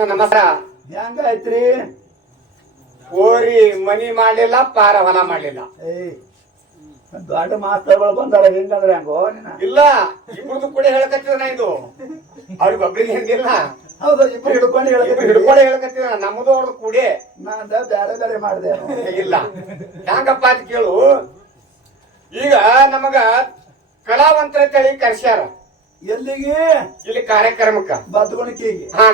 ನಮಸ್ಕಾರ. ಹೆಂಗ ಐತ್ರಿ ಓರಿ ಮನಿ ಮಾಡಲಿಲ್ಲ ಪಾರ ಹೊಲ ಮಾಡ್ಲಿಲ್ಲ. ಏಯ್ ದೊಡ್ಡ ಮಾಸ್ತರ್ಗಳು ಬಂದಾರ ಹೆಂಗಂದ್ರೆ ಹೆಂಗೋ ಇಲ್ಲ ಇಬ್ಬರದು ಕೂಡ ಹೇಳಕತ್ತಿದ ನಾ ಇದು. ಅವ್ರಿಗೆ ಒಬ್ರಿಗೆ ಹೆಂಗಿಲ್ಲ. ಹೌದು ಇಬ್ರು ಹಿಡ್ಕೊಂಡು ಇಬ್ರು ಹೇಳಿ ಹಿಡ್ಕೊಂಡು ಹೇಳಕತ್ತಿದ ನಮ್ಮದು ಅವ್ರದ್ದು ಕೂಡಿ. ನಾನು ಬೇರೆ ಬೇರೆ ಮಾಡಿದೆ ಇಲ್ಲ. ಹೆಂಗಪ್ಪ ಅಂತ ಕೇಳು. ಈಗ ನಮಗ ಕಲಾವಂತರ ತಳಿ ಕರ್ಸ್ಯಾರ. ಎಲ್ಲಿಗೆ? ಇಲ್ಲಿ ಕಾರ್ಯಕ್ರಮಕ್ಕ. ಬದ್ಗುಣಿಕೆಗೆ ಹಾ.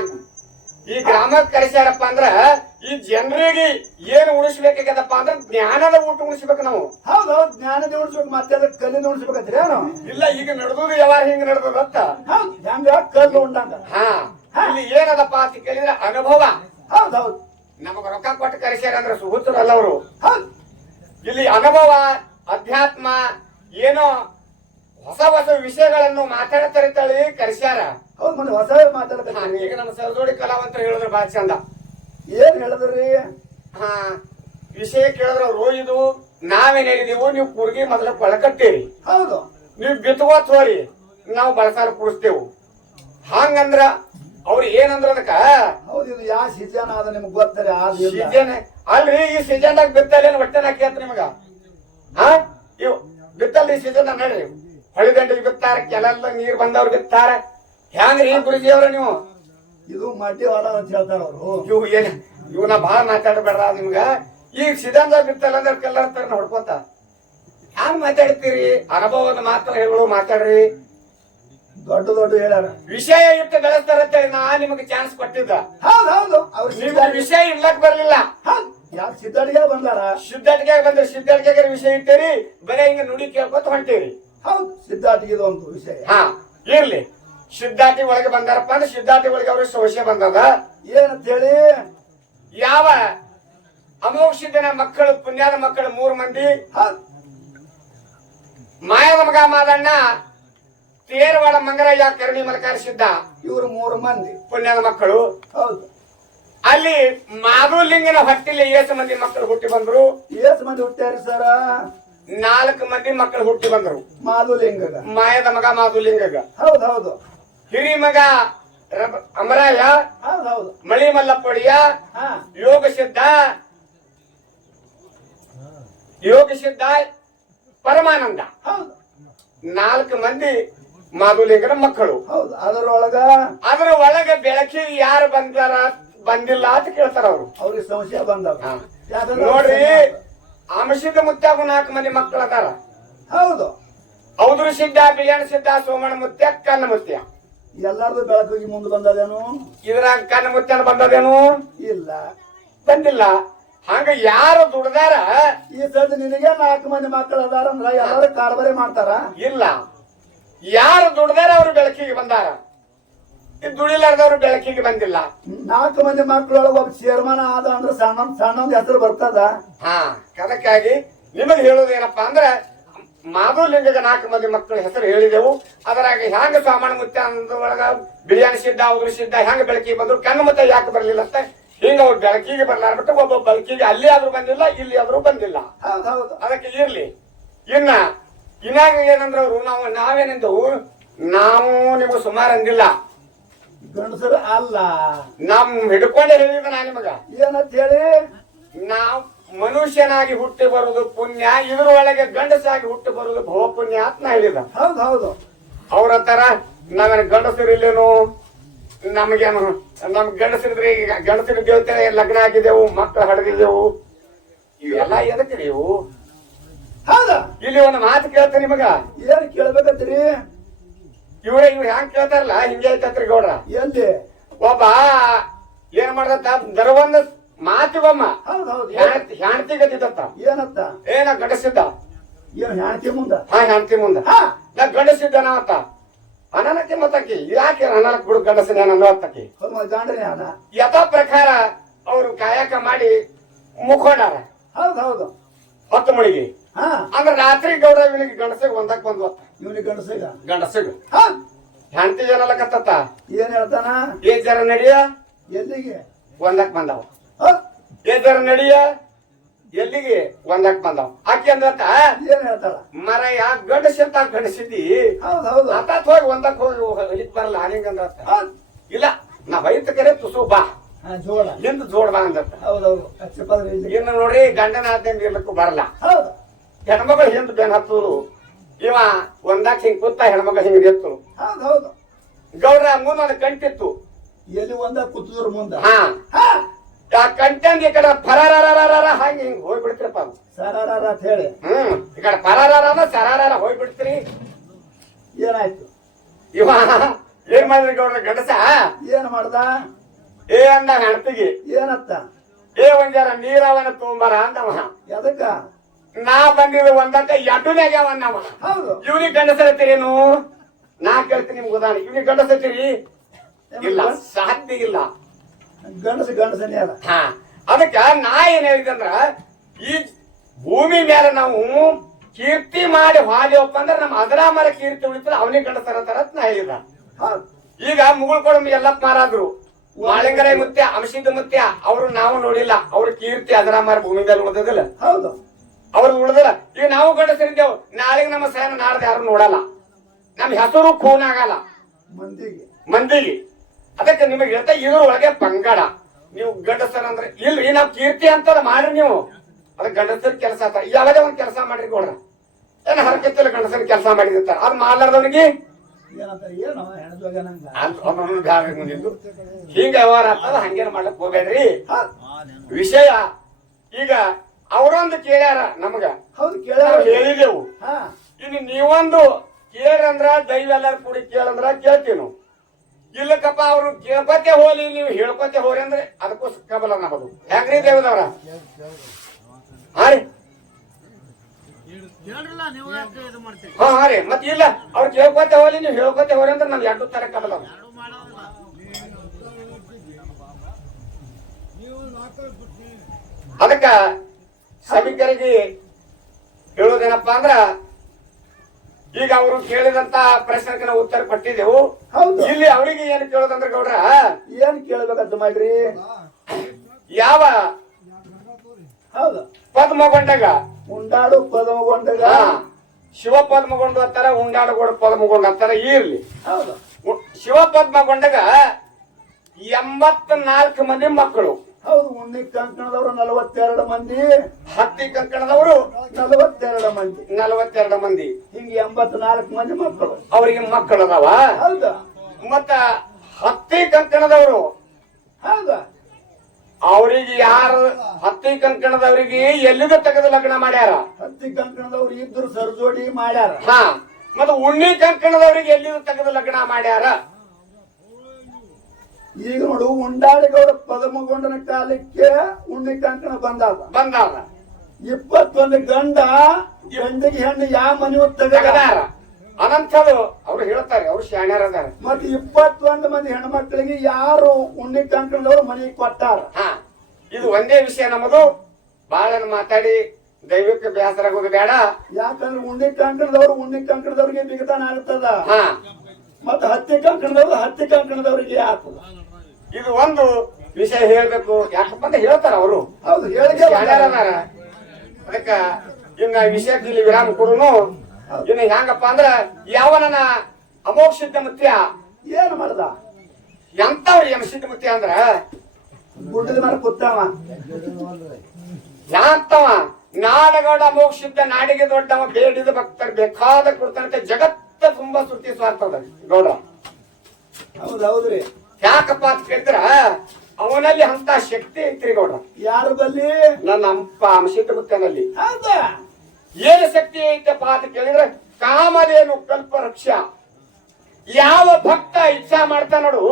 ಈ ಗ್ರಾಮಕ್ಕೆ ಕರೆಸ್ಯಾರಪ್ಪ ಅಂದ್ರ ಈ ಜನರಿಗೆ ಏನ್ ಉಳಿಸ್ಬೇಕಾಗ್ಯದಪ್ಪ ಅಂದ್ರೆ ಜ್ಞಾನದ ಊಟ ಉಳಿಸ್ಬೇಕು ನಾವು. ಹೌದು ಜ್ಞಾನದ ಉಳಿಸ್ಬೇಕು ಮತ್ತೆ ಕಲ್ಲಿನ ಕಲ್ಲಿಂದ ಉಣಿಸ್ಬೇಕಂತೀರಿ ಏನು. ಇಲ್ಲ ಈಗ ನಡೆದುದು ಯಾವಾಗ ಹಿಂಗ್ ನಡೆದದತ್ತ ಹೌದು ಹೆಂಗ ಕಲ್ಲು ಉಂಟಂತ ಹಾ ಇಲ್ಲಿ ಏನದಪ್ಪ ಅಂತ ಕೇಳಿದ್ರೆ ಅನುಭವ. ಹೌದು ಹೌದು. ನಮಗ ರೊಕ್ಕ ಕೊಟ್ಟು ಕರೆಸ್ಯಾರ ಅಂದ್ರೆ ಸುಹುತ್ರಲ್ಲ ಅವರು. ಇಲ್ಲಿ ಅನುಭವ ಅಧ್ಯಾತ್ಮ ಏನೋ ಹೊಸ ಹೊಸ ವಿಷಯಗಳನ್ನು ಮಾತಾಡ್ತಾರೆ ತಳಿ ಕರೆಸ್ಯಾರ. ಹೌದು ಮೊನ್ನೆ ಹೊಸ ಮಾತಾಡ್ತಾರೆ ಈಗ ನಮ್ಮ ಸರದೋಡಿ ಕಲಾವಂತರು ಹೇಳಿದ್ರೆ ಬಾ ಚಂದ. ಏನ್ ಹೇಳಿದ್ರಿ? ಹಾ ವಿಷಯ ಕೇಳಿದ್ರೆ ರೋಯಿದು ಇದು ನಾವೇನ್ ಹೇಳಿದೀವು ನೀವು ಕುರ್ಗಿ ಮೊದಲ ಕೊಳಕಟ್ಟೇರಿ. ಹೌದು. ನೀವು ಬಿತ್ತುವ ತೋರಿ ನಾವು ಬಳಸಾರ ಕುಡಿಸ್ತೇವು ಹಂಗಂದ್ರ ಅವ್ರು ಏನಂದ್ರ ಅದಕ್ಕ? ಹೌದು ಇದು ಯಾವ ಸೀಸನ್ ಅದ ನಿಮ್ಗೆ ಗೊತ್ತಾರೆ ಆ ಸೀಸನ್. ಅಲ್ರಿ ಈ ಸೀಸನ್ದಾಗ ಬಿತ್ತಲ್ಲೇನು ಹೊಟ್ಟೆ ಹಾಕಿ ನಿಮಗ? ಹಾ ಇವ್ ಬಿತ್ತಲ್ಲ ಈ ಸೀಸನ್ ನೋಡ್ರಿ. ಹೊಳಿದಂಡಿಗೆ ಬಿತ್ತಾರ ಕೆಲೆಲ್ಲ ನೀರ್ ಬಂದವ್ರು ಬಿತ್ತಾರ. ಹೆಂಗ್ರಿ ಗುರುಜಿ ಅವ್ರ ನೀವು? ಇದು ಮಡ್ಡಿ ಹೊಲ ಅಂತ ಹೇಳ್ತಾರ ಅವರು. ಇವು ಏನ್ ಇವನ ಬಾಳ ಮಾತಾಡಬೇಡ ನಿಮ್ಗ? ಈಗ ಸಿದ್ಧಾಂತ ಬಿತ್ತಲ್ಲ ಅಂದ್ರೆ ಕಲ್ಲರ್ ತರ ನೋಡ್ಕೋತ. ಹ್ಯಾಂಗ್ ಮಾತಾಡ್ತೀರಿ? ಅನುಭವದ ಮಾತ್ರ ಹೇಳು ಮಾತಾಡ್ರಿ. ದೊಡ್ಡ ದೊಡ್ಡ ಹೇಳ್ಯಾರ. ವಿಷಯ ಇಟ್ಟು ಬೆಳೆಸ್ತಾರ ನಾ ನಿಮಗೆ ಚಾನ್ಸ್ ಕೊಟ್ಟಿದ್ದ. ಹೌದು ಹೌದು. ಅವ್ರು ನಿಮ್ಗೆ ವಿಷಯ ಇಡ್ಲಕ್ ಬರ್ಲಿಲ್ಲ. ಯಾರು ಸಿದ್ಧಡಿಗೆ ಬಂದಾರ? ಸಿದ್ಧಾಟಿಗೆ ಬಂದ್ರೆ ಸಿದ್ಧಾಟಿಗೆ ವಿಷಯ ಇಟ್ಟೇರಿ ಬರೀ ಹಿಂಗ ನುಡಿ ಕೇಳ್ಕೊತ ಹೊಂಟೀರಿ. ಹೌದು. ಸಿದ್ಧಾಟಿಗೆ ಒಂದು ವಿಷಯ. ಹಾ ಇರ್ಲಿ. ಸಿದ್ಧಾಟಿ ಒಳಗೆ ಬಂದಾರಪ್ಪ ಅಂದ್ರೆ ಶುದ್ಧಾತಿ ಒಳಗೆ ಅವ್ರಿಗೆ ಸಮಸ್ಯೆ ಬಂದದ. ಏನಂತ ಹೇಳಿ ಯಾವ ಸಿದ್ಧನ ಮಕ್ಕಳು ಪುಣ್ಯದ ಮಕ್ಕಳು ಮೂರು ಮಂದಿ? ಮಾಯದ ಮಗ ಮಾದಣ್ಣ ತೇರವಾಡ ಮಂಗರಯ್ಯ ಕರ್ಣಿ ಮಲಕಾರ ಸಿದ್ಧ. ಇವರು ಮೂರು ಮಂದಿ. ಪುಣ್ಯದ ಮಕ್ಕಳು. ಹೌದು. ಅಲ್ಲಿ ಮಾಧುಲಿಂಗನ ಹೊಟ್ಟಿಲಿ ಏಸು ಮಂದಿ ಮಕ್ಕಳು ಹುಟ್ಟಿ ಬಂದ್ರು. ಏಸು ಮಂದಿ ಹುಟ್ಟ್ಯಾರಿ ಸರ? ನಾಲ್ಕು ಮಂದಿ ಮಕ್ಕಳು ಹುಟ್ಟಿ ಬಂದ್ರು. ಮಾಧುಲಿಂಗ ಮಾಯದ ಮಗ ಮಾಧುಲಿಂಗಗ. ಹೌದು ಹೌದು. ಹಿರಿ ಮಗ ಅಮರಾಯ ಮಳಿ ಮಲ್ಲಪ್ಪಡಿಯ ಹಾ. ಯೋಗ ಸಿದ್ಧ ಯೋಗ ಸಿದ್ಧ ಪರಮಾನಂದ. ಹೌದು. ನಾಲ್ಕು ಮಂದಿ ಮಾಧುಲಿಂಗನ ಮಕ್ಕಳು. ಹೌದು. ಅದರೊಳಗ ಅದರ ಒಳಗ ಬೆಳಕಿಗೆ ಯಾರು ಬಂದಾರ ಬಂದಿಲ್ಲ ಅಂತ ಕೇಳ್ತಾರ ಅವರು. ಅವ್ರಿಗೆ ಸಂಶಯ ಬಂದ ನೋಡ್ರಿ ಆಮಶಿದ ಮುತ್ಯಾಗು ನಾಲ್ಕು ಮಂದಿ ಮಕ್ಕಳು ಅದಾರ ಹೌದು. ಔದ್ರ ಸಿದ್ಧ ಬಿಳಿಯಣ ಸಿದ್ಧ ಸೋಮಣ್ಣ ಮುತ್ಯ ಕನ್ನ ಮುತ್ಯ. ಎಲ್ಲಾರ್ದು ಬೆಳಕಿಗೆ ಮುಂದೆ ಬಂದದೇನು? ಇದ್ರಾಗ ಕಣ್ಣು ಮುಚ್ಚಾನ ಬಂದದೇನು? ಇಲ್ಲ. ಬಂದಿಲ್ಲ. ಹಂಗ ಯಾರು ದುಡ್ದಾರ? ಈ ಸದ್ ನಿನಗೆ ನಾಲ್ಕು ಮಂದಿ ಮಕ್ಕಳು ಅದಾರಂದ್ರ ಎಲ್ಲಾರು ಕಾರ್ಬಾರಿ ಮಾಡ್ತಾರ? ಇಲ್ಲ. ಯಾರು ದುಡ್ದಾರ ಅವ್ರು ಬೆಳಕಿಗೆ ಬಂದಾರ? ಈ ದುಡಿಲಾರ್ದವ್ರು ಬೆಳಕಿಗೆ ಬಂದಿಲ್ಲ. ನಾಲ್ಕು ಮಂದಿ ಮಕ್ಕಳೊಳಗ ಒಬ್ಬ ಚೇರ್ಮನ್ ಆದ ಅಂದ್ರೆ ಸಣ್ಣ ಸಣ್ಣ ಹೆಸರು ಬರ್ತದ? ಹಾ ಕದಕ್ಕಾಗಿ ನಿಮಗೆ ಹೇಳೋದು ಏನಪ್ಪಾ ಅಂದ್ರೆ ಮಾಧುಲಿಂಗದ ನಾಲ್ಕು ಮಂದಿ ಮಕ್ಕಳ ಹೆಸರು ಹೇಳಿದೆವು. ಅದರಾಗ ಹ್ಯಾಂಗ ಸಾಮಾನ್ಯ ಮುತ್ಯ ಒಳಗ ಬಿರಿಯಾನಿ ಸಿದ್ಧ ಉಗುರು ಸಿದ್ಧ ಹ್ಯಾಂಗ ಬೆಳಕಿಗೆ ಬಂದ್ರು ಕಣ್ಣು ಮತ್ತೆ ಯಾಕೆ ಬರಲಿಲ್ಲ ಅಂತ ಹಿಂಗ ಅವ್ರು ಬೆಳಕಿಗೆ ಬರ್ಲಾರ್ಬಿಟ್ಟು ಒಬ್ಬ ಬೆಳಕಿಗೆ ಅಲ್ಲಿ ಆದ್ರೂ ಬಂದಿಲ್ಲ ಇಲ್ಲಿ ಆದ್ರೂ ಬಂದಿಲ್ಲ. ಅದಕ್ಕೆ ಇರ್ಲಿ. ಇನ್ನ ಇನ್ನಾಗ ಏನಂದ್ರ ಅವ್ರು ನಾವು ನಾವೇನೆಂದವು? ನಾವು ನಿಮಗೆ ಸುಮಾರು ಅಂದಿಲ್ಲ. ಅಲ್ಲ. ನಮ್ ಹಿಡ್ಕೊಂಡೆ ಹೇಳಿದ ನಾ ನಿಮಗ. ಏನಂತ ಹೇಳಿ? ನಾವು ಮನುಷ್ಯನಾಗಿ ಹುಟ್ಟಿ ಬರುವುದು ಪುಣ್ಯ ಇದರೊಳಗೆ ಗಂಡಸಾಗಿ ಹುಟ್ಟಿ ಬರುವುದು ಭವ ಪುಣ್ಯ ಅಂತ ಹೇಳಿದ. ಹೌದು ಹೌದು. ಅವ್ರ ತರ ನಾವೇನು ಗಂಡಸರಿಲ್ಲೇನು ನಮಗೇನು ನಮ್ ಗಂಡಸರಿದ್ರೆ ಈಗ ಗಂಡಸರ ದೇವತೆ ಲಗ್ನ ಆಗಿದೆವು ಮಕ್ಕಳು ಹಡಗಿದ್ದೆವು ಇವೆಲ್ಲ ಎದಕ್ಕೆ ನೀವು? ಹೌದ. ಇಲ್ಲಿ ಒಂದು ಮಾತು ಕೇಳ್ತಾರೆ ನಿಮಗ ಏನ್ ಕೇಳ್ಬೇಕತ್ರಿ? ಇವ್ರ ಇವ್ರು ಹ್ಯಾಂಗ ಕೇಳ್ತಾರಲ್ಲ? ಹಿಂಗೆ ಐತತ್ರಿ ಗೌಡ್ರ. ಎಲ್ಲಿ? ಒಬ್ಬ ಏನ್ ಮಾಡ್ದ ದರವಂದ ಮಾತಿಗೊಮ್ಮ ಹೌದು ಹೌದು. ಹ್ಯಾಣ್ತಿ ಗತಿದತ್ತ ಏನಂತ? ಏನ ಗಡಸಿದ್ದ? ಏನ್ ಹೆಣ್ತಿ ಮುಂದ? ಹಾ ಮುಂದ. ಹಾ. ನಾ ಗಂಡಸಿದ್ದನ ಅಂತ. ಅನನಕ್ಕೆ ಮತ್ತಕಿ ಯಾಕೆ ಅನನಕ್ ಬಿಡು ಗಂಡಸಿನ ಅನ್ನೋ ಅಂತಕಿ ಹೌದು ಗಂಡ್ರಿ ಅಣ್ಣ ಯಥಾ ಪ್ರಕಾರ ಅವರು ಕಾಯಕ ಮಾಡಿ ಮುಖೋಣಾರ ಹೌದು ಹೌದು. ಹತ್ತು ಮಳಿಗೆ. ಹಾ. ಅಂದ್ರೆ ರಾತ್ರಿ ಗೌಡ ಇವನಿಗೆ ಗಂಡಸಿಗೆ ಒಂದಕ್ಕೆ ಬಂದ್ ಹೊತ್ತ ಇವನಿಗೆ ಗಂಡಸಿಗ? ಗಂಡಸಿಗ. ಹೆಂಡತಿ ಏನಲ್ಲಕತ್ತ ಏನ್ ಹೇಳ್ತಾನ? ಏ ಜರ ನಡಿಯ? ಎಲ್ಲಿಗೆ? ಒಂದಕ್ಕೆ ಬಂದಾವ. ಜರ ನಡಿಯ? ಎಲ್ಲಿಗೆ? ಒಂದಕ್ ಬಂದಾವ್. ಆಕೆ ಅಂದತ್ತ ಏನ್ ಹೇಳ್ತಾಳ? ಮರ ಯಾ ಗಂಡಸಿಂತ ಗಂಡಸಿದ್ದಿ? ಹೌದು ಹೌದು. ಆತಾತ್ ಹೋಗಿ ಒಂದಕ್ಕೆ ಹೋಗಿ ಇದ್ ಬರಲ್ಲ ಹಂಗಂದ ಹೌದ್ ಇಲ್ಲ ನಾ ವೈತ ಕರೆ ತುಸು ಬಾ. ಜೋಡ ನಿಂದು ಜೋಡ ಬಾ ಅಂದತ್ತ ಹೌದೌದು ಇನ್ನು ನೋಡ್ರಿ ಗಂಡನ ಆದ್ಮೇಲೆ ಇರ್ಲಿಕ್ಕೂ ಬರಲ್ಲ ಹೌದು. ಹೆಣ್ಮಗಳು ಹಿಂದ್ ಬೆನ್ ಹತ್ತುದು ಇವ ಒಂದಾಕ್ ಹಿಂಗ್ ಕೂತ ಹೆಣ್ಮಗಳು ಹಿಂಗ್ ಇತ್ತು ಹೌದು ಹೌದು. ಗೌರ ಮುಂದ ಒಂದು ಕಂಟಿತ್ತು. ಎಲ್ಲಿ ಒಂದ ಕೂತಿದ್ರು ಮುಂದ. ಹಾ. ಕಂಟಂದ್ ಈ ಕಡೆ ಪರಾರಾರ ಹಾಗೆ ಹಿಂಗ್ ಹೋಗ್ಬಿಡ್ತೀರಪ್ಪ. ಸರಾರ ಅಂತ ಹೇಳಿ. ಹ್ಮ್ ಈ ಕಡೆ ಪರಾರಾರ ಸರಾರಾರ ಹೋಗ್ಬಿಡ್ತೀರಿ. ಏನಾಯ್ತು? ಇವ ಏನ್ ಮಾಡಿದ್ರಿ ಗೌಡ್ರ ಗಂಡಸ? ಏನ್ ಮಾಡ್ದ? ಏ ಅಂದ ಹೆಣ್ತಿಗೆ ಏನತ್ತ? ಏ ಒಂಜಾರ ನೀರವನ ತೊಂಬಾರ ಅಂದವ. ಎದಕ್ಕ? ನಾ ಬಂದಿದ್ದು ಒಂದಕ್ಕ ಎಡ್ಡುನಾಗ ಅವನ್ನವ ಹೌದು. ಇವ್ನಿಗೆ ಗಂಡಸರತ್ತೀರೇನು ನಾ ಕೇಳ್ತೀನಿ ನಿಮ್ಗೆ ಉದಾಹರಣೆ. ಇವ್ನಿಗೆ ಗಂಡಸತ್ತೀರಿ ಇಲ್ಲ ಸಾಧ್ಯ ಇಲ್ಲ. ಗಂಡಸ ಗಂಡಸನೇ ಅದ ಹಾ ಅದಕ್ಕೆ ನಾ ಏನ್ ಹೇಳಿದಂದ್ರ ಈ ಭೂಮಿ ಮೇಲೆ ನಾವು ಕೀರ್ತಿ ಮಾಡಿ ಹಾದಿವಪ್ಪ ಅಂದ್ರೆ ನಮ್ಮ ಅದರ ಮರ ಕೀರ್ತಿ ಉಳಿತದ ಅವನಿಗೆ ಗಂಡಸರ ತರ ನಾ ಹೇಳಿದ. ಈಗ ಮುಗುಳ್ಕೊಡಮ್ ಎಲ್ಲಪ್ಪ ಮಾರಾದ್ರು ಮಾಳಿಂಗರೈ ಮುತ್ಯ ಅಂಶಿದ ಮುತ್ಯ ಅವರು ನಾವು ನೋಡಿಲ್ಲ ಅವ್ರ ಕೀರ್ತಿ ಅದರ ಮರ ಭೂಮಿ ಮೇಲೆ ಉಳಿದಿಲ್ಲ ಹೌದು. ಅವ್ರು ಉಳಿದಿಲ್ಲ ಈಗ ನಾವು ಗಂಡಸರಿದ್ದೇವು ನಾಳೆಗೆ ನಮ್ಮ ಸಹನ ನಾಡ್ದು ಯಾರು ನೋಡಲ್ಲ. ನಮ್ಮ ಹೆಸರು ಖೂನ್ ಆಗಲ್ಲ. ಮಂದಿಗೆ. ಮಂದಿಗೆ. ಅದಕ್ಕೆ ನಿಮಗೆ ಹೇಳ್ತಾ ಇದ್ರ ಒಳಗೆ ಪಂಗಡ. ನೀವು ಗಂಡಸರ್ ಅಂದ್ರೆ ಇಲ್ರಿ ನಾವು ಕೀರ್ತಿ ಅಂತಾರ ಮಾಡ್ರಿ ನೀವು. ಅದ ಗಂಡಸರ್ ಕೆಲಸ ಆತ. ಯಾವುದೇ ಒಂದ್ ಕೆಲಸ ಮಾಡ್ರಿ ಕೊಡ್ರ ಏನ್ ಹರಕತ್ತಿಲ್ಲ ಗಂಡಸರ್ ಕೆಲಸ ಮಾಡಿದ ಅದ್ ಮಾಡ್ಲಾರ್ದವನಿಗೆ ಹಿಂಗ. ವ್ಯವಹಾರ ಆಗ್ತದ ಹಂಗೇನ್ ಮಾಡ್ಲಕ್ ಹೋಗ್ಬೇಡ್ರಿ. ವಿಷಯ ಈಗ ಅವರೊಂದು ಕೇಳ್ಯಾರ ನಮಗ. ಹೌದು ಹೇಳಿದೆವು. ಹಾ. ಇನ್ನು ನೀವೊಂದು ಕೇಳ್ರಂದ್ರ ದೈವ ಎಲ್ಲಾರು ಕೂಡಿ ಕೇಳಂದ್ರ ಕೇಳ್ತೀವಿ ನಾವು. ಇಲ್ಲಕ್ಕಪ್ಪ ಅವರು ಕೇಳ್ಕೊತೆ ಹೋಲಿ ನೀವು ಹೇಳ್ಕೊತೆ ಹೋರಿ ಅಂದ್ರೆ ಅದಕ್ಕೂ ಕಬಲ ನಮ್ಮದು ಹೆಂಗ್ರಿ ದೇವದವ್ರ? ಹಾ ರೀ. ಹಾ ಹಾ ರೀ. ಮತ್ ಇಲ್ಲ ಅವ್ರು ಕೇಳ್ಕೊತೆ ಹೋಲಿ ನೀವು ಹೇಳ್ಕೊತೆ ಹೋರಿ ಅಂದ್ರೆ ನಮ್ಗೆ ಎರಡು ತರ ಕಬಲ ಅದಕ್ಕ ಸಭಿಕರಿಗೆ ಹೇಳೋದೇನಪ್ಪಾ ಅಂದ್ರ ಈಗ ಅವರು ಕೇಳಿದಂತ ಪ್ರಶ್ನೆಗೆ ನಾವು ಉತ್ತರ ಕೊಟ್ಟಿದ್ದೆವು. ಹೌದು. ಇಲ್ಲಿ ಅವರಿಗೆ ಏನು ಕೇಳೋದಂದ್ರೆ ಗೌಡ್ರ? ಏನ್ ಕೇಳ್ಬೇಕಂತ ಮಾಡ್ರಿ ಯಾವ? ಹೌದು. ಪದ್ಮಗೊಂಡಾಗ. ಉಂಡಾಡು ಪದ್ಮಗೊಂಡಾಗ. ಶಿವ ಪದ್ಮಗೊಂಡು ಅಂತಾರ ಉಂಡಾಡಗೋಡ ಪದ್ಮಗೊಂಡು ಅಂತಾರ ಇರ್ಲಿ. ಹೌದು. ಶಿವ ಪದ್ಮಗೊಂಡಾಗ ಎಂಬತ್ ನಾಲ್ಕು ಮಂದಿ ಮಕ್ಕಳು. ಹೌದು ಉಣ್ಣಿ ಕಂಕಣದವರು ನಲವತ್ತೆರಡು ಮಂದಿ. ಹತ್ತಿ ಕಂಕಣದವರು ನಲವತ್ತೆರಡು ಮಂದಿ. ನಲವತ್ತೆರಡು ಮಂದಿ. ಹಿಂಗೆ ಎಂಬತ್ನಾಲ್ಕು ಮಂದಿ ಮಕ್ಕಳು. ಅವರಿಗೆ ಮಕ್ಕಳು ಅದಾವ? ಹೌದಾ. ಮತ್ತ ಹತ್ತಿ ಕಂಕಣದವರು? ಹೌದಾ. ಅವರಿಗೆ ಯಾರು ಹತ್ತಿ ಕಂಕಣದವರಿಗೆ ಎಲ್ಲಿದ ತೆಗೆದು ಲಗ್ನ ಮಾಡ್ಯಾರ? ಹತ್ತಿ ಕಂಕಣದವ್ರು ಇದ್ರು ಸರ್ಜೋಡಿ ಮಾಡ್ಯಾರ. ಹಾ. ಮತ್ತ ಉಣ್ಣಿ ಕಂಕಣದವರಿಗೆ ಎಲ್ಲಿದ ತೆಗೆದು ಲಗ್ನ ಮಾಡ್ಯಾರ? ಈಗ ನೋಡು ಉಂಡಾಡಿಗೌಡ ಪದಮಗೊಂಡನ ಕಾಲಕ್ಕೆ ಉಣ್ಣಿ ಕಂಕಣ ಬಂದಾದ. ಬಂದಾಗ ಇಪ್ಪತ್ತೊಂದು ಗಂಡ ಹೆಂಡಿಗೆ ಹೆಣ್ಣು ಯಾವ ಮನೆ ತೆಗದ. ತೆಗದಾರ. ಅನಂತದು ಅವ್ರು ಹೇಳ್ತಾರೆ ಅವ್ರು ಶಾಣ್ಯಾರ ಅದಾರ. ಮತ್ತೆ ಇಪ್ಪತ್ತೊಂದು ಮಂದಿ ಹೆಣ್ಮಕ್ಳಿಗೆ ಯಾರು ಉಣ್ಣಿ ಕಂಕಣದವ್ರು ಮನೆಗೆ ಕೊಟ್ಟಾರ? ಹಾ ಇದು ಒಂದೇ ವಿಷಯ ನಮ್ಮದು. ಬಹಳ ಮಾತಾಡಿ ದೈವಕ್ಕೆ ಬೇಸರ ಆಗೋದು ಬೇಡ. ಯಾಕಂದ್ರೆ ಉಣ್ಣಿ ಕಂಕಣದವ್ರು ಉಣ್ಣಿ ಕಂಕಣದವ್ರಿಗೆ ಬಿಗತಾನ ಆಗ್ತದ. ಹಾ. ಮತ್ತೆ ಹತ್ತಿ ಕಂಕಣದವ್ರು ಹತ್ತಿ ಕಂಕಣದವ್ರಿಗೆ ಆಗ್ತದ ಇದು ಒಂದು ವಿಷಯ ಹೇಳ್ಬೇಕು. ಯಾಕಪ್ಪ ಅಂತ ಹೇಳ್ತಾರ ಅವರು. ಹೌದು ಹೇಳಿಕೆ ಅದಕ್ಕ ಇನ್ನ ವಿಷಯಕ್ಕೆ ಇಲ್ಲಿ ವಿರಾಮ ಕೊಡುನು. ಇನ್ನು ಹೆಂಗಪ್ಪ ಅಂದ್ರ ಯಾವನನ ಅಮೋಘ ಸಿದ್ಧಮತ್ಯ ಏನು ಮಾಡ್ದ? ಎಂತವ್ರಿ ಯಮ ಸಿದ್ಧಮತ್ಯ ಅಂದ್ರ? ಗುಡ್ಡದ ಮೇಲೆ ಕೂತಾವ. ಯಾಂತವ? ನಾಡಗೌಡ ಅಮೋಘ ಸಿದ್ಧ ನಾಡಿಗೆ ದೊಡ್ಡವ ಬೇಡಿದ ಭಕ್ತರು ಬೇಕಾದ ಕೊಡ್ತಾನಂತೆ ಜಗತ್ತ ತುಂಬಾ ಸೃತಿ ಸ್ವಾರ್ಥದ ಗೌಡ. ಹೌದೌದ್ರಿ ಯಾಕಪ್ಪ ಅಂತ ಕೇಳಿದ್ರ ಅವನಲ್ಲಿ ಅಂತ ಶಕ್ತಿ ಐತ್ರಿ ಗೌಡ. ಯಾರು ಬಲ್ಲಿ ನನ್ನ ಅಪ್ಪ ಸಿದ್ಧ ಮುತ್ಯನಲ್ಲಿ ಹೌದಾ? ಏನು ಶಕ್ತಿ ಐತಪ್ಪ ಅಂತ ಕೇಳಿದ್ರೆ ಕಾಮದೇನು ಕಲ್ಪ ವೃಕ್ಷ. ಯಾವ ಭಕ್ತ ಇಚ್ಛಾ ಮಾಡ್ತಾ ನೋಡು.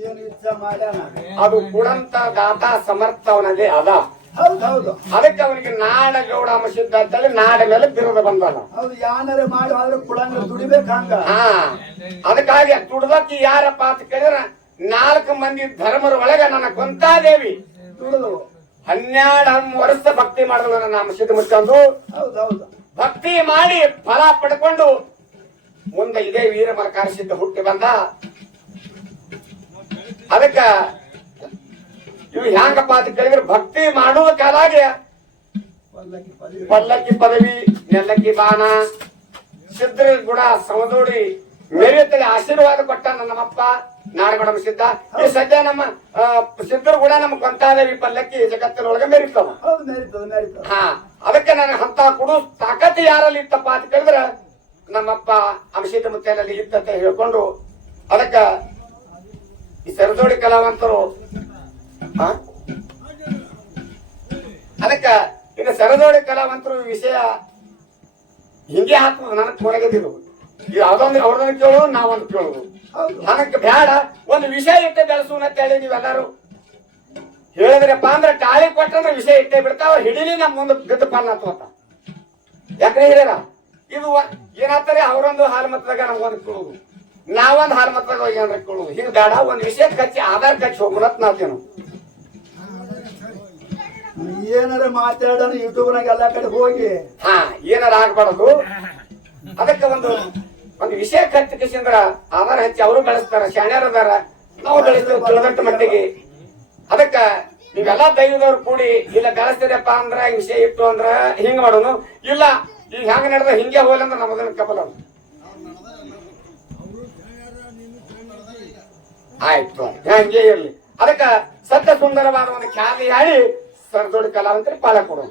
ಏನು ಇಚ್ಛಾ ಮಾಡ್ಯಾನ? ಅದು ಗುಣಂತ ದಾತ ಸಮರ್ಥ ಅವನಲ್ಲಿ ಅದ. ಹೌದೌದು ಹೌದು. ಅದಕ್ಕೆ ಅವನಿಗೆ ನಾಡ ಗೌಡ ಸಿದ್ಧ ಅಂತೇಳಿ ನಾಡ ಮೇಲೆ ಬಿರುದ ಬಂದಲ್ಲ ಹೌದು ಯಾನರೆ ಮಾಡಿ ಆದ್ರೆ ಕುಡಂಗ ದುಡಿಬೇಕು ಹಂಗ. ಹಾ. ಅದಕ್ಕಾಗಿ ದುಡ್ದಕ್ಕೆ ಯಾರಪ್ಪ ಅಂತ ಕೇಳಿದ್ರೆ ನಾಲ್ಕು ಮಂದಿ ಧರ್ಮರ ಒಳಗೆ ನನ್ನ ಕೊಂತಾದೇವಿ ದುಡಿದು ಹನ್ನೆರಡು ವರ್ಷ ಭಕ್ತಿ ಮಾಡಿದ್ರು ನನ್ನ ನಮ್ಮ ಸಿದ್ಧ ಮುಚ್ಚಂದು ಹೌದ್ ಹೌದು ಭಕ್ತಿ ಮಾಡಿ ಫಲ ಪಡ್ಕೊಂಡು ಮುಂದೆ ಇದೇ ವೀರ ಮಲಕಾರಿಸಿದ್ದ ಹುಟ್ಟಿ ಬಂದ. ಅದಕ್ಕ ಇವು ಹ್ಯಾಂಗಪ್ಪ ಅಂತ ಕೇಳಿದ್ರೆ ಭಕ್ತಿ ಮಾಡುವ ಕಾಲಾಗೆ ಪಲ್ಲಕ್ಕಿ ಪಲ್ಲಕ್ಕಿ ಪದವಿ ನೆಲ್ಲಕ್ಕಿ ಬಾಣ ಸಿದ್ರ ಗುಣ ಸಮದೋಡಿ ಮೇರಿಯತ್ತಲ್ಲಿ ಆಶೀರ್ವಾದ ಕೊಟ್ಟ ನಮ್ಮಪ್ಪ ನಾರಾಯಣ ಸಿದ್ಧ. ಈ ಸದ್ಯ ನಮ್ಮ ಸಿದ್ಧರು ಕೂಡ ನಮ್ಮ ಕೊಂತಾದೇವಿ ಪಲ್ಲಕ್ಕಿ ಜಗತ್ತಿನೊಳಗೆ ಮೇರಿತವ. ಹಾ ಅದಕ್ಕೆ ನನಗೆ ಹಂತ ಕೊಡು ತಾಕತ್ ಯಾರಲ್ಲಿ ಇತ್ತಪ್ಪ ಅಂತ ಕೇಳಿದ್ರೆ ನಮ್ಮಪ್ಪ ಅಂಶಿತ ಇತ್ತ ಇತ್ತಂತ ಹೇಳ್ಕೊಂಡು ಅದಕ್ಕ ಈ ಸರದೋಡಿ ಕಲಾವಂತರು ಅದಕ್ಕ ಇನ್ನು ಸರದೋಡಿ ಕಲಾವಂತರು ವಿಷಯ ಹಿಂಗೆ ಹಾಕ್ಬೋದು ನನಗೆ ಕೊನೆಗದಿರು ಯಾವ್ದೊಂದು ಅವ್ರದನ್ನ ಕೇಳೋ ನಾವೊಂದು ಕೇಳೋದು ನನಗೆ ಬೇಡ ಒಂದು ವಿಷಯ ಇಟ್ಟೆ ಬೆಳೆಸೋಣ ಅಂತ ಹೇಳಿ ನೀವೆಲ್ಲರೂ ಹೇಳಿದ್ರಪ್ಪ ಅಂದ್ರೆ ಟಾಳಿ ಕೊಟ್ಟಂದ್ರೆ ವಿಷಯ ಇಟ್ಟೆ ಬಿಡ್ತಾವ ಹಿಡೀಲಿ ನಮ್ಮ ಮುಂದೆ ಬಿದ್ದು ಪನ್ನ ಅಂತ ಯಾಕ್ರೆ ಹೇಳಿರ ಇದು ಏನಾಗ್ತಾರೆ ಅವರೊಂದು ಹಾಲು ಮತದಾಗ ನಮ್ಗೊಂದು ಕೇಳೋದು. ನಾವೊಂದು ಹಾಲು ಮತದಾಗ ಏನಾರ ಕೇಳೋದು. ಹಿಂಗ್ ಬೇಡ ಒಂದು ವಿಷಯ ಕಚ್ಚಿ ಆಧಾರ್ ಕಚ್ಚಿ ಹೋಗ್ಬಿಡತ್ ನಾವೇನು ಏನಾರ ಮಾತಾಡೋಣ ಯೂಟ್ಯೂಬ್ನಾಗ ಎಲ್ಲಾ ಕಡೆ ಹೋಗಿ. ಹಾ ಏನಾರ ಆಗ್ಬಾರ್ದು? ಅದಕ್ಕೆ ಒಂದು ಒಂದು ವಿಷಯ ಕಸಿಂದ್ರ ಆಧಾರ ಹಚ್ಚಿ ಅವರು ಬೆಳೆಸ್ತಾರ, ಶಾಣ್ಯಾರ ಅದಾರ, ನಾವು ಬೆಳೆಸ್ತೇವೆ ತಿಳಿದಟ್ಟ ಮಟ್ಟಿಗೆ. ಅದಕ್ಕ ನೀವೆಲ್ಲ ದೈವದವ್ರು ಕೂಡಿ, ಇಲ್ಲ ಬೆಳೆಸ್ತೀರಪ್ಪ ಅಂದ್ರ ವಿಷಯ ಇಟ್ಟು ಅಂದ್ರ ಹಿಂಗ್ ಮಾಡೋನು. ಇಲ್ಲ, ಈಗ ಹೆಂಗ ನಡೆದ ಹಿಂಗೆ ಹೋಗಲ್ಲ ಅಂದ್ರೆ ನಮ್ಮದನ್ನ ಕಬಲ ಆಯ್ತು ಹಂಗೆ ಇರ್ಲಿ. ಅದಕ್ಕ ಸತ್ಯ ಸುಂದರವಾದ ಒಂದು ಖ್ಯಾತಿ ಹೇಳಿ ಸರ್ದೋಡಿ ಕಲಾವಂತರಿ ಪಾಲ ಕೊಡೋಣ.